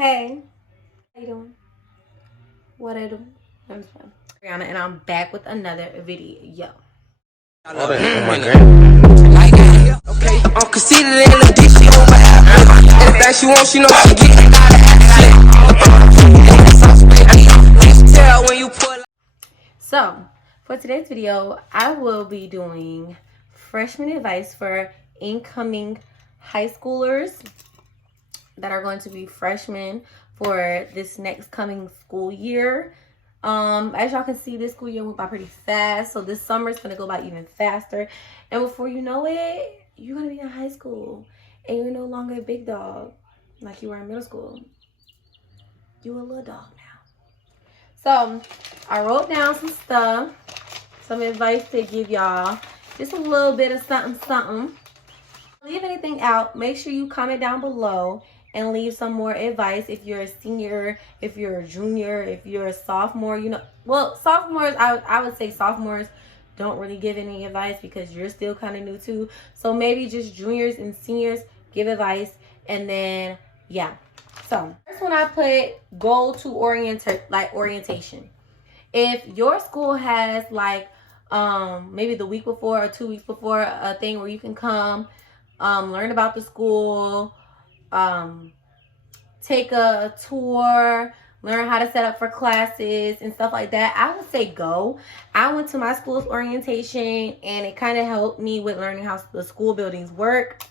Hey, how you doing? What I do? I'm just fine. Brianna, and I'm back with another video. Oh, my God. Okay, I'm conceited in the dish, she on my ass. Anything she wants, she know she get it. Tell when you pull. So, for today's video, I will be doing freshman advice for incoming high schoolers that are going to be freshmen for this next coming school year. As y'all can see, this school year went by pretty fast, so this summer is going to go by even faster, and before you know it, you're going to be in high school and you're no longer a big dog like you were in middle school. You a little dog now. So I wrote down some stuff, some advice to give y'all, just a little bit of something. Leave anything out, make sure you comment down below and leave some more advice. If you're a senior, if you're a junior, if you're a sophomore, well, sophomores, I would say sophomores don't really give any advice because you're still kind of new too. So maybe just juniors and seniors give advice. And then, yeah. So first one I put, go to orientation. If your school has maybe the week before or 2 weeks before a thing where you can come, learn about the school, take a tour, learn how to set up for classes and stuff like that, I would say go. I went to my school's orientation and it kind of helped me with learning how the school buildings work.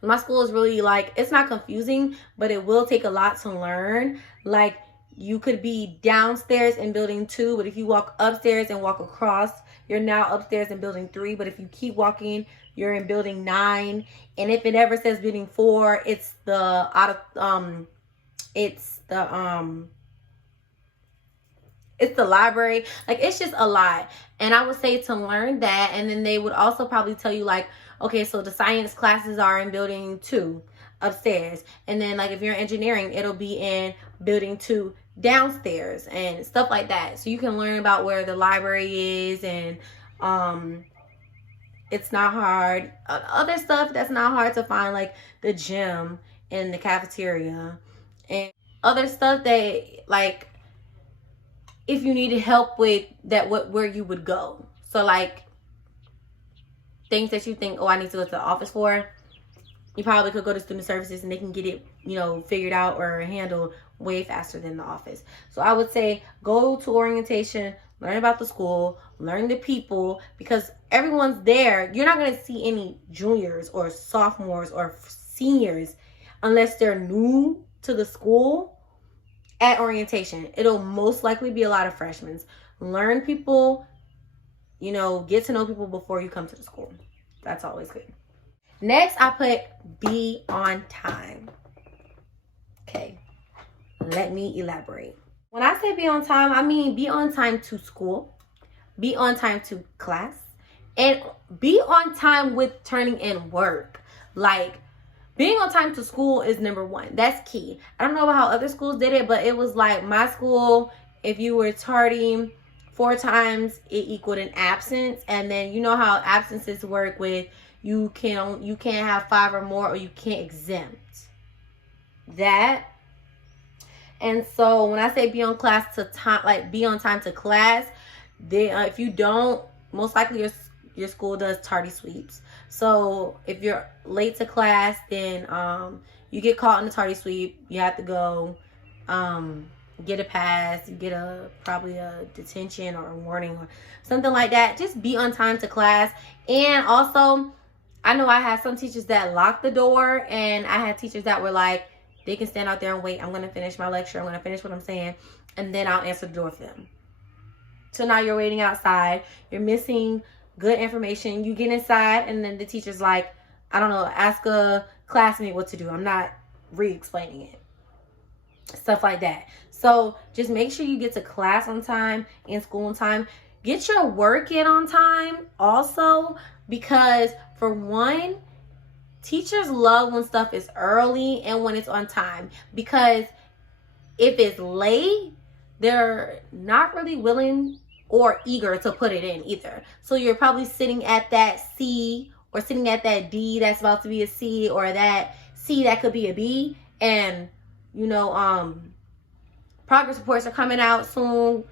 My school is really it's not confusing, but it will take a lot to learn. Like, you could be downstairs in building 2, but if you walk upstairs and walk across, you're now upstairs in building 3. But if you keep walking, you're in building 9. And if it ever says building 4, it's the library. It's just a lot. And I would say to learn that, and then they would also probably tell you okay, so the science classes are in building 2 upstairs, and then if you're in engineering, it'll be in building 2 downstairs and stuff like that. So you can learn about where the library is, and it's not hard. Other stuff that's not hard to find, like the gym and the cafeteria and other stuff that if you needed help with that, where you would go. So things that you think, oh, I need to go to the office for, you probably could go to student services and they can get it, figured out or handled way faster than the office. So I would say go to orientation, learn about the school, learn the people, because everyone's there. You're not going to see any juniors or sophomores or seniors unless they're new to the school at orientation. It'll most likely be a lot of freshmen. Learn people, get to know people before you come to the school. That's always good. Next, I put be on time. Okay, let me elaborate. When I say be on time, I mean be on time to school, be on time to class, and be on time with turning in work. Being on time to school is number 1. That's key. I don't know about how other schools did it, but it was my school, if you were tardy 4 times, it equaled an absence. And then you know how absences work with you can't have 5 or more, or you can't exempt that. And so when I say be on class to time, be on time to class, if you don't, most likely your school does tardy sweeps. So if you're late to class, then you get caught in the tardy sweep. You have to go get a pass, you get probably a detention or a warning or something like that. Just be on time to class. And also, I know I had some teachers that locked the door, and I had teachers that were they can stand out there and wait. I'm going to finish my lecture. I'm going to finish what I'm saying, and then I'll answer the door for them. So now you're waiting outside. You're missing good information. You get inside, and then the teacher's I don't know, ask a classmate what to do. I'm not re-explaining it. Stuff like that. So just make sure you get to class on time and school on time. Get your work in on time also, because for one, teachers love when stuff is early and when it's on time, because if it's late, they're not really willing or eager to put it in either. So you're probably sitting at that C or sitting at that D that's about to be a C, or that C that could be a B, and you know, progress reports are coming out soon.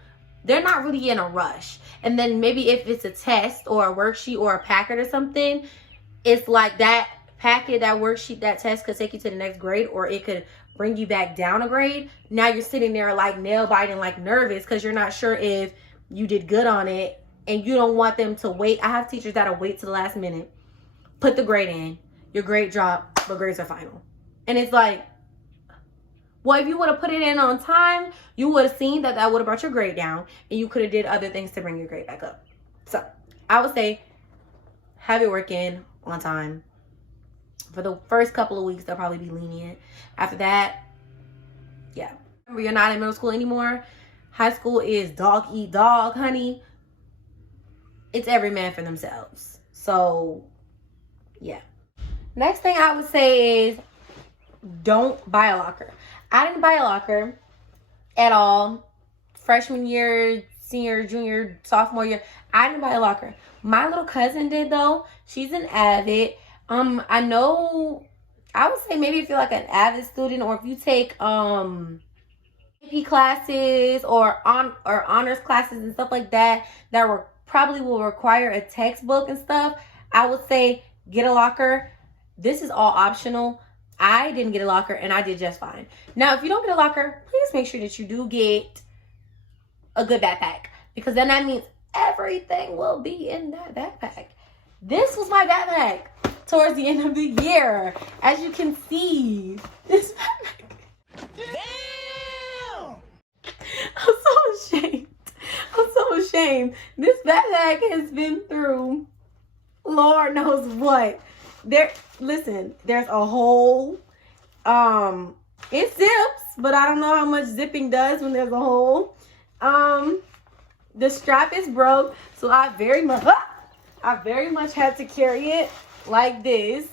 They're not really in a rush. And then maybe if it's a test or a worksheet or a packet or something, it's like that packet, that worksheet, that test could take you to the next grade, or it could bring you back down a grade. Now you're sitting there like nail biting, like nervous, because you're not sure if you did good on it, and you don't want them to wait. I have teachers that'll wait to the last minute, put the grade in, your grade drop, but grades are final. And it's like, well, if you would have put it in on time, you would have seen that that would have brought your grade down, and you could have did other things to bring your grade back up. So I would say have your work in on time. For the first couple of weeks, they'll probably be lenient. After that, yeah. Remember, you're not in middle school anymore. High school is dog eat dog, honey. It's every man for themselves. So, yeah. Next thing I would say is don't buy a locker. I didn't buy a locker at all. Freshman year, senior, junior, sophomore year, I didn't buy a locker. My little cousin did, though. She's an avid. I know, I would say maybe if you're like an avid student, or if you take AP classes or honors classes and stuff like that, that probably will require a textbook and stuff, I would say get a locker. This is all optional. I didn't get a locker, and I did just fine. Now, if you don't get a locker, please make sure that you do get a good backpack, because then that means everything will be in that backpack. This was my backpack towards the end of the year. As you can see, this backpack. Damn! I'm so ashamed. I'm so ashamed. This backpack has been through Lord knows what. Listen, there's a hole. It zips, but I don't know how much zipping does when there's a hole. The strap is broke, so I very much had to carry it like this.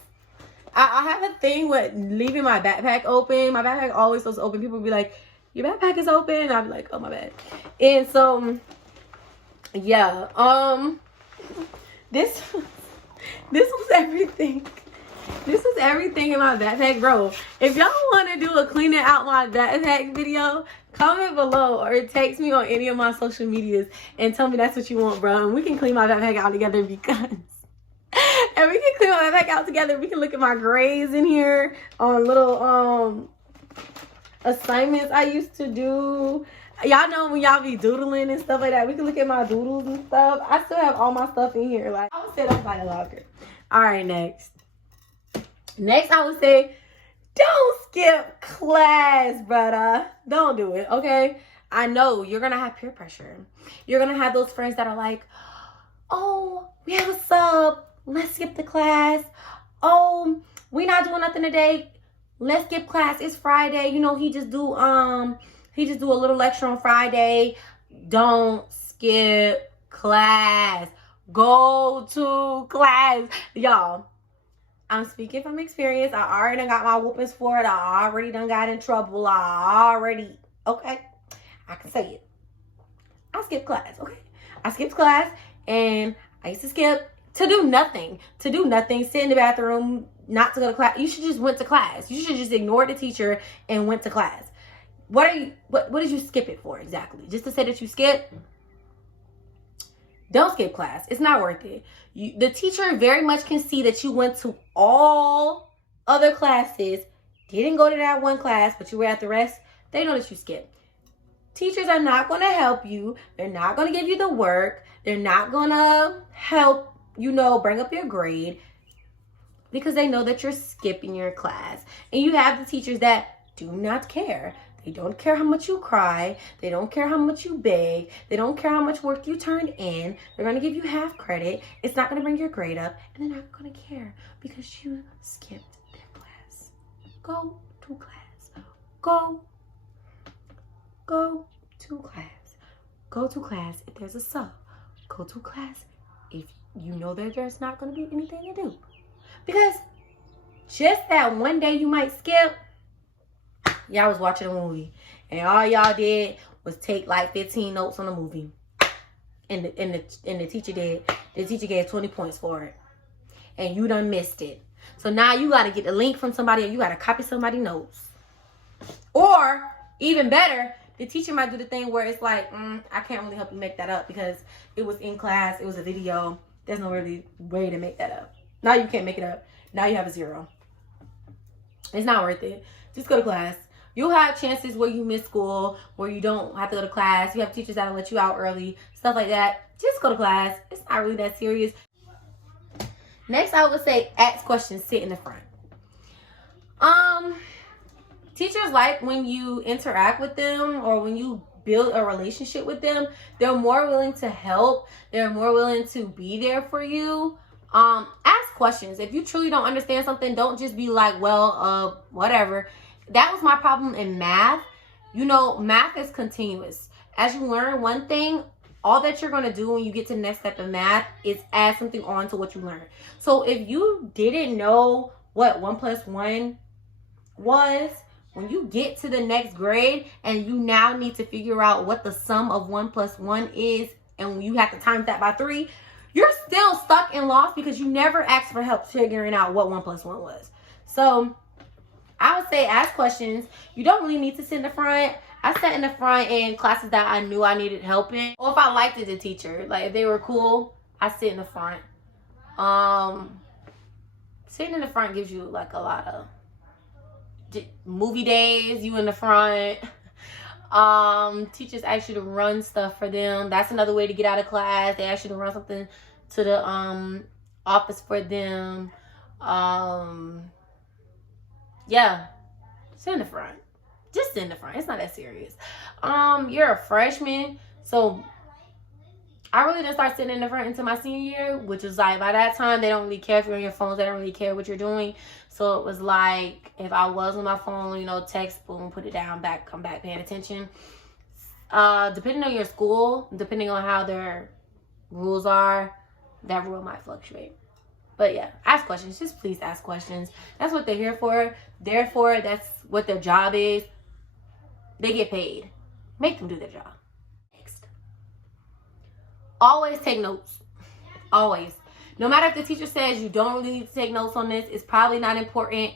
I have a thing with leaving my backpack open. My backpack always goes open. People be like, your backpack is open. I'll be like, oh, my bad. And so, yeah. This was everything. This was everything in my backpack, bro. If y'all want to do a cleaning out my backpack video, comment below or text me on any of my social medias and tell me that's what you want, bro. And we can clean my backpack out together, because and we can clean my backpack out together. We can look at my grades in here on little assignments I used to do. Y'all know when y'all be doodling and stuff like that, we can look at my doodles and stuff. I still have all my stuff in here. Like, I would say don't buy a locker. All right, next, I would say don't skip class, brother. Don't do it, okay? I know you're gonna have peer pressure. You're gonna have those friends that are like, oh, we have a sub, let's skip the class. Oh, we not doing nothing today, let's skip class. It's Friday, you know, he just do a little lecture on Friday. Don't skip class. Go to class. Y'all, I'm speaking from experience. I already done got my whoopings for it. I already done got in trouble. Okay, I can say it. I skipped class, okay? I skipped class, and I used to skip to do nothing. Sit in the bathroom, not to go to class. You should just went to class. You should just ignore the teacher and went to class. What did you skip it for exactly? Just to say that you skipped? Don't skip class. It's not worth it. The teacher very much can see that you went to all other classes, didn't go to that one class, but you were at the rest. They know that you skipped. Teachers are not going to help you. They're not going to give you the work. They're not going to help, bring up your grade, because they know that you're skipping your class. And you have the teachers that do not care. They don't care how much you cry. They don't care how much you beg. They don't care how much work you turned in. They're going to give you half credit. It's not going to bring your grade up. And they're not going to care because you skipped their class. Go to class. Go to class. Go to class if there's a sub. Go to class if you know that there's not going to be anything to do. Because just that one day you might skip, y'all was watching a movie, and all y'all did was take like 15 notes on the movie, and the teacher did. The teacher gave 20 points for it, and you done missed it. So now you got to get the link from somebody, or you got to copy somebody's notes, Or even better, the teacher might do the thing where it's like, I can't really help you make that up because it was in class, it was a video. There's no really way to make that up. Now you can't make it up. Now you have a 0. It's not worth it. Just go to class. You'll have chances where you miss school, where you don't have to go to class. You have teachers that'll let you out early, stuff like that. Just go to class. It's not really that serious. Next, I would say ask questions, sit in the front. Teachers like when you interact with them or when you build a relationship with them. They're more willing to help. They're more willing to be there for you. Ask questions. If you truly don't understand something, don't just be like, well, whatever. That was my problem in math. You know, math is continuous. As you learn one thing, all that you're going to do when you get to the next step of math is add something on to what you learned. So if you didn't know what 1 + 1 was, when you get to the next grade and you now need to figure out what the sum of 1 + 1 is, and you have to times that by 3, you're still stuck and lost because you never asked for help figuring out what 1 + 1 was. So I would say ask questions. You don't really need to sit in the front. I sat in the front in classes that I knew I needed help in. Or if I liked the teacher, like if they were cool, I sit in the front. Sitting in the front gives you like a lot of movie days, you in the front. Teachers ask you to run stuff for them. That's another way to get out of class. They ask you to run something to the office for them. Yeah, sit in the front. Just sit in the front. It's not that serious. You're a freshman, so I really didn't start sitting in the front until my senior year, which was like by that time they don't really care if you're on your phones. They don't really care what you're doing. So it was like if I was on my phone, you know, text, boom, put it down, come back, paying attention. Depending on your school, depending on how their rules are, that rule might fluctuate. But yeah, ask questions. Just please ask questions. That's what they're here for. Therefore, that's what their job is. They get paid. Make them do their job. Next. Always take notes. Always. No matter if the teacher says you don't really need to take notes on this, it's probably not important.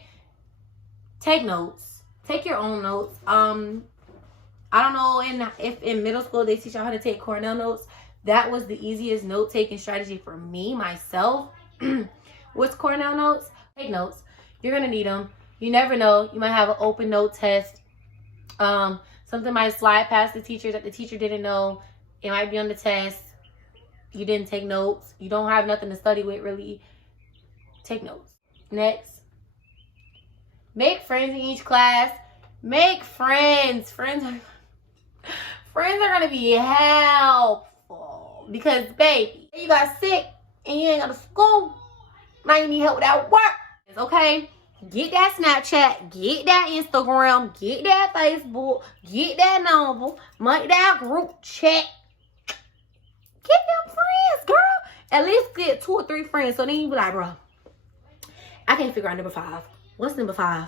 Take notes. Take your own notes. I don't know if in middle school they teach you how to take Cornell notes. That was the easiest note-taking strategy for me, myself. What's Cornell notes? Take notes. You're going to need them. You never know. You might have an open note test. Something might slide past the teacher that the teacher didn't know. It might be on the test. You didn't take notes. You don't have nothing to study with, really. Take notes. Next. Make friends in each class. Make friends. Friends are going to be helpful. Because, baby, you got sick and you ain't go to school. Now you need help with that work. Okay? Get that Snapchat, get that Instagram, get that Facebook, get that number, make that group chat. Get them friends, girl. At least get 2 or 3 friends. So then you be like, bro, I can't figure out number 5. What's number 5?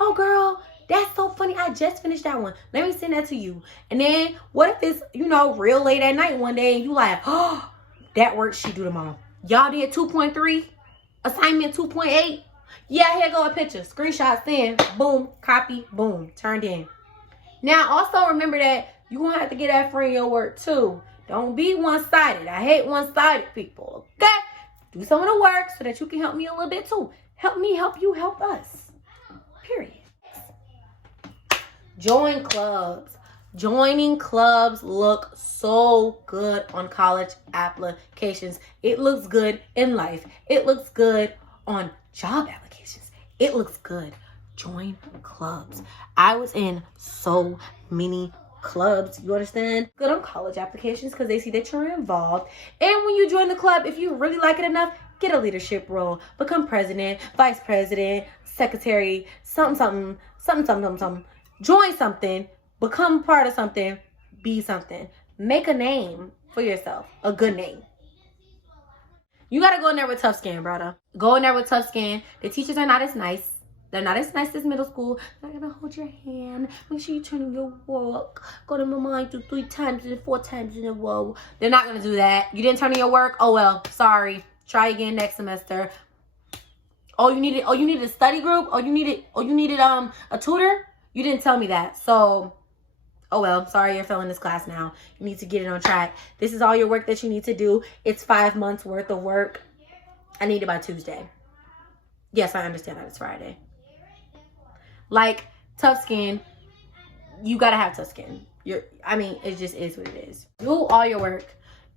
Oh, girl, that's so funny. I just finished that one. Let me send that to you. And then what if it's, you know, real late at night one day and you like, oh, that work she do tomorrow. Y'all did 2.3, assignment 2.8. Yeah, here go a picture. Screenshots then. Boom. Copy. Boom. Turned in. Now, also remember that you're going to have to get that friend your work too. Don't be one-sided. I hate one-sided people. Okay? Do some of the work so that you can help me a little bit too. Help me help you help us. Period. Join clubs. Joining clubs look so good on college applications. It looks good in life. It looks good on job applications. It looks good. Join clubs. I was in so many clubs. You understand? Good on college applications because they see that you're involved. And when you join the club, if you really like it enough, get a leadership role. Become president, vice president, secretary, something. Join something. Become part of something. Be something. Make a name for yourself. A good name. You got to go in there with tough skin, brother. Go in there with tough skin. The teachers are not as nice. They're not as nice as middle school. They're going to hold your hand. Make sure you turn in your work. Go to remind you 3 times and 4 times in a row. They're not going to do that. You didn't turn in your work? Oh, well, sorry. Try again next semester. Oh, you needed a study group? You needed a tutor? You didn't tell me that. So, oh well, sorry you're failing this class now. You need to get it on track. This is all your work that you need to do. It's 5 months worth of work. I need it by Tuesday. Yes, I understand that it's Friday. Like, tough skin, you gotta have tough skin. It just is what it is. Do all your work.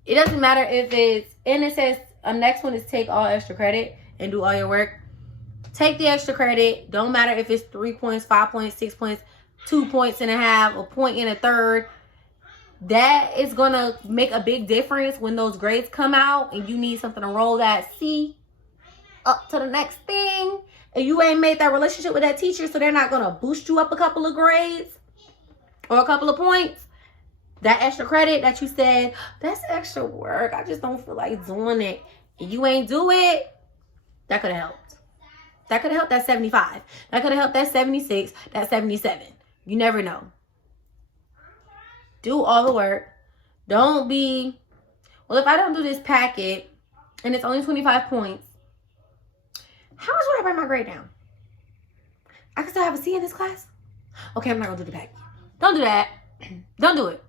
It doesn't matter if it's, and it says, next one is take all extra credit and do all your work. Take the extra credit. Don't matter if it's 3 points, 5 points, 6 points, 2 points and a half, a point and a third. That is gonna make a big difference when those grades come out and you need something to roll that C up to the next thing. And you ain't made that relationship with that teacher, so they're not gonna boost you up a couple of grades or a couple of points. That extra credit that you said, that's extra work, I just don't feel like doing it, and you ain't do it, that could have helped. That could have helped that 75. That could have helped that 76, that 77. You never know. Do all the work. Don't be, well, if I don't do this packet and it's only 25 points, how much would I bring my grade down? I can still have a C in this class? Okay, I'm not going to do the packet. Don't do that. Don't do it.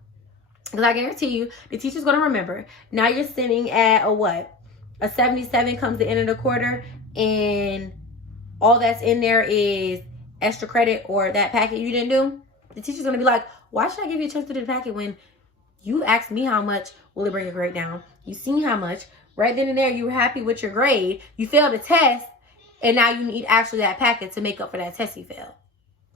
Because I guarantee you, the teacher's going to remember. Now you're sitting at a what? A 77 comes the end of the quarter, and all that's in there is extra credit or that packet you didn't do. The teacher's going to be like, why should I give you a chance to do the packet when you asked me how much will it bring your grade down? You seen how much. Right then and there, you were happy with your grade. You failed a test, and now you need actually that packet to make up for that test you failed.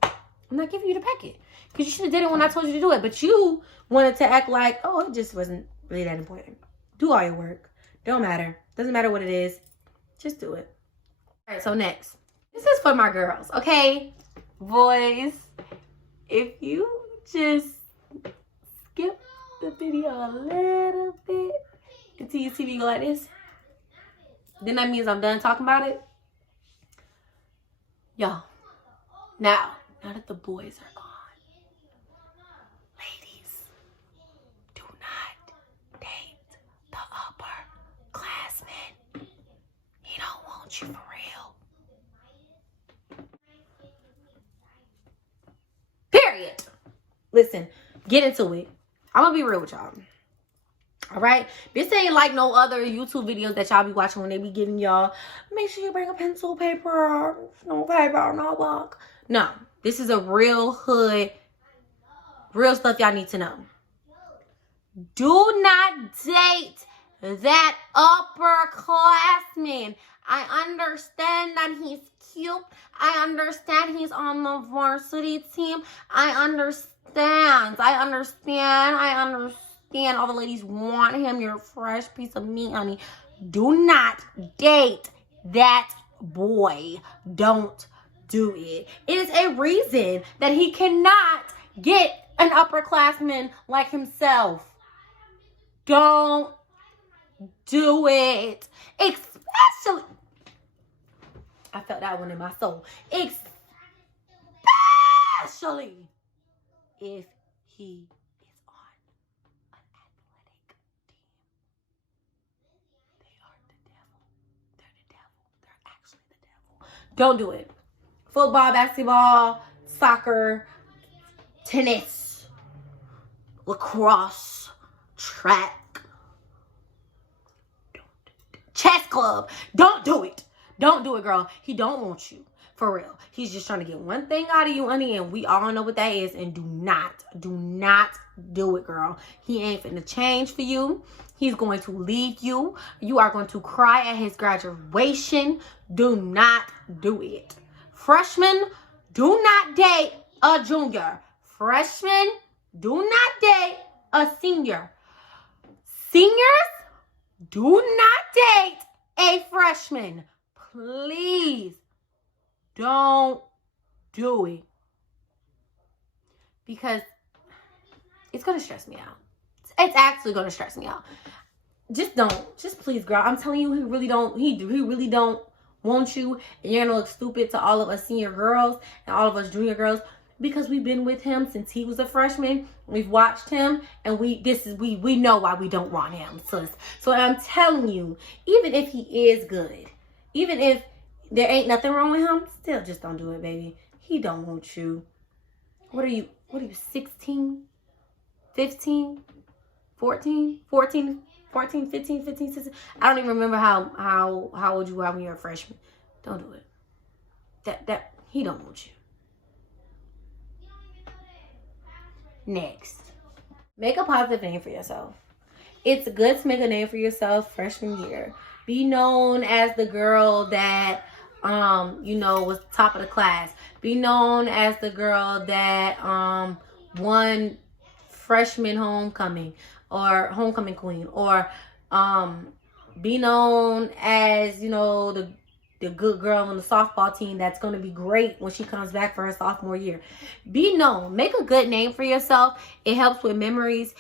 I'm not giving you the packet. Because you should have did it when I told you to do it. But you wanted to act like, oh, it just wasn't really that important. Do all your work. Don't matter. Doesn't matter what it is. Just do it. All right, so next. This is for my girls, okay? Boys, if you just skip the video a little bit until you see me go like this, then that means I'm done talking about it. Y'all, now that the boys are gone, ladies, do not date the upperclassman. He don't want you for real. Period. Listen, get into it. I'm gonna be real with y'all. All right, this ain't like no other YouTube videos that y'all be watching when they be giving y'all, make sure you bring a pencil, paper, no paper, no book. No, this is a real hood, real stuff y'all need to know. Do not date that upperclassman. I understand that he's cute. I understand he's on the varsity team. I understand. All the ladies want him. You're a fresh piece of meat, honey. Do not date that boy. Don't do it. It is a reason that he cannot get an upperclassman like himself. Don't do it. Especially, I felt that one in my soul. Especially if he is on an athletic team. They are the devil. They're the devil. They're actually the devil. Don't do it. Football, basketball, soccer, tennis, lacrosse, track, chess club. Don't do it. Don't do it, girl. He don't want you. For real. He's just trying to get one thing out of you, honey, and we all know what that is. And do not do it, girl. He ain't finna change for you. He's going to leave you. You are going to cry at his graduation. Do not do it. Freshmen, do not date a junior. Freshmen, do not date a senior. Seniors, do not date a freshman. Please don't do it. Because it's going to stress me out. It's actually going to stress me out. Just don't. Just please, girl. I'm telling you, he really don't want you. And you're going to look stupid to all of us senior girls and all of us junior girls. Because we've been with him since he was a freshman. We've watched him. And we know why we don't want him. So I'm telling you, even if he is good, even if there ain't nothing wrong with him, still just don't do it, baby. He don't want you. what are you, 16, 15, 14, 14, 14, 15, 15, 16. I don't even remember how old you are when you're a freshman. Don't do it. That he don't want you. Next, make a positive name for yourself. It's good to make a name for yourself freshman year. Be known as the girl that was top of the class. Be known as the girl that won freshman homecoming or homecoming queen, or be known as the good girl on the softball team that's going to be great when she comes back for her sophomore year. Be known. Make a good name for yourself. It helps with memories.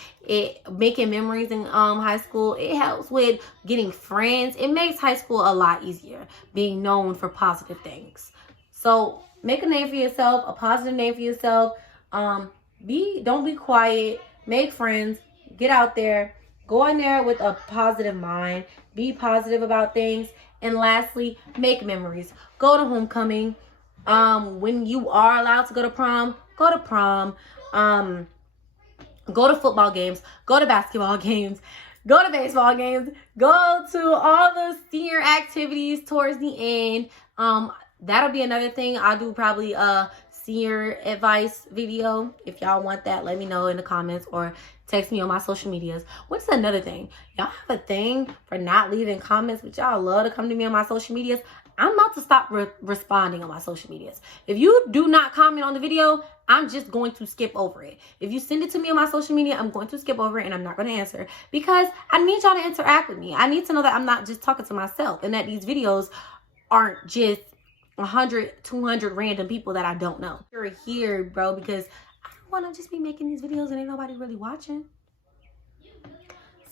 Making memories in high school. It helps with getting friends. It makes high school a lot easier, being known for positive things. So make a name for yourself, a positive name for yourself. Don't be quiet. Make friends. Get out there. Go in there with a positive mind. Be positive about things. And lastly, make memories. Go to homecoming. When you are allowed to go to prom, go to prom. Go to football games. Go to basketball games. Go to baseball games. Go to all the senior activities towards the end. That'll be another thing. I'll do probably a senior advice video. If y'all want that, let me know in the comments or text me on my social medias. What's another thing? Y'all have a thing for not leaving comments, but y'all love to come to me on my social medias. I'm about to stop responding on my social medias. If you do not comment on the video, I'm just going to skip over it. If you send it to me on my social media, I'm going to skip over it and I'm not going to answer, because I need y'all to interact with me. I need to know that I'm not just talking to myself and that these videos aren't just 100, 200 random people that I don't know. You're here, bro, because I don't want to just be making these videos and ain't nobody really watching.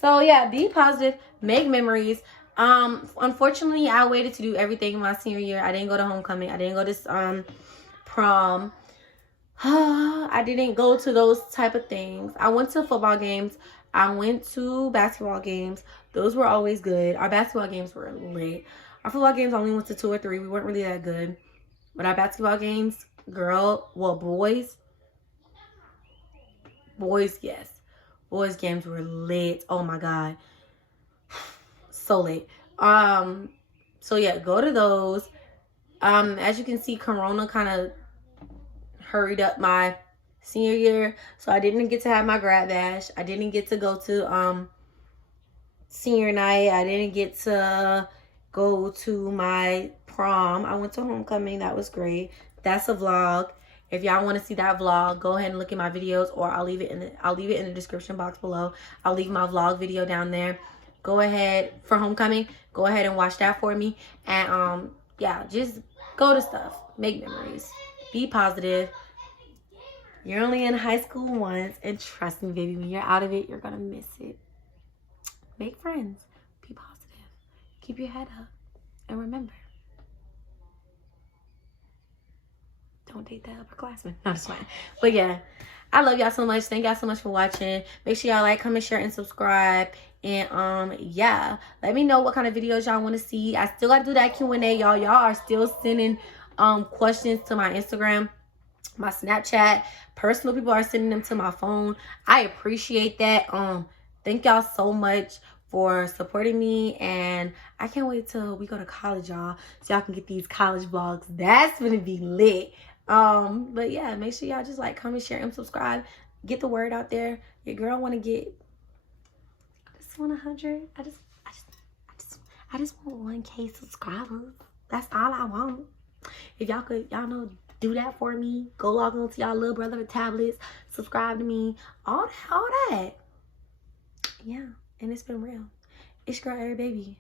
So yeah, be positive, make memories. Unfortunately, I waited to do everything in my senior year. I didn't go to homecoming. I didn't go to prom. I didn't go to those type of things. I went to football games. I went to basketball games. Those were always good. Our basketball games were lit. Our football games only went to 2 or 3. We weren't really that good. But our basketball games, boys, yes. Boys games were lit. Oh my God. So lit. So yeah, go to those. As you can see, Corona kind of hurried up my senior year. So I didn't get to have my grad bash. I didn't get to go to senior night. I didn't get to go to my prom. I went to homecoming. That was great. That's a vlog. If y'all want to see that vlog, go ahead and look at my videos, or I'll leave it in the description box below. I'll leave my vlog video down there. Go ahead for homecoming. Go ahead and watch that for me. And yeah, just go to stuff. Make memories. Be positive. You're only in high school once, and trust me, baby, when you're out of it, you're gonna miss it. Make friends. Be positive. Keep your head up. And remember, don't date that upperclassman. No, it's fine. But yeah, I love y'all so much. Thank y'all so much for watching. Make sure y'all like, comment, share, and subscribe. And yeah, let me know what kind of videos y'all want to see. I still gotta do that Q&A, y'all. Y'all are still sending questions to my Instagram, my Snapchat. Personal people are sending them to my phone. I appreciate that. Thank y'all so much for supporting me, and I can't wait till we go to college, y'all, so y'all can get these college vlogs. That's gonna be lit. But yeah, make sure y'all just like, comment, share, and subscribe. Get the word out there. Your girl want to get, I just want 100. I just want 1K subscribers. That's all I want. If y'all could, do that for me. Go log on to y'all little brother tablets. Subscribe to me. All that. Yeah. And it's been real. It's your girl, AerriBarri.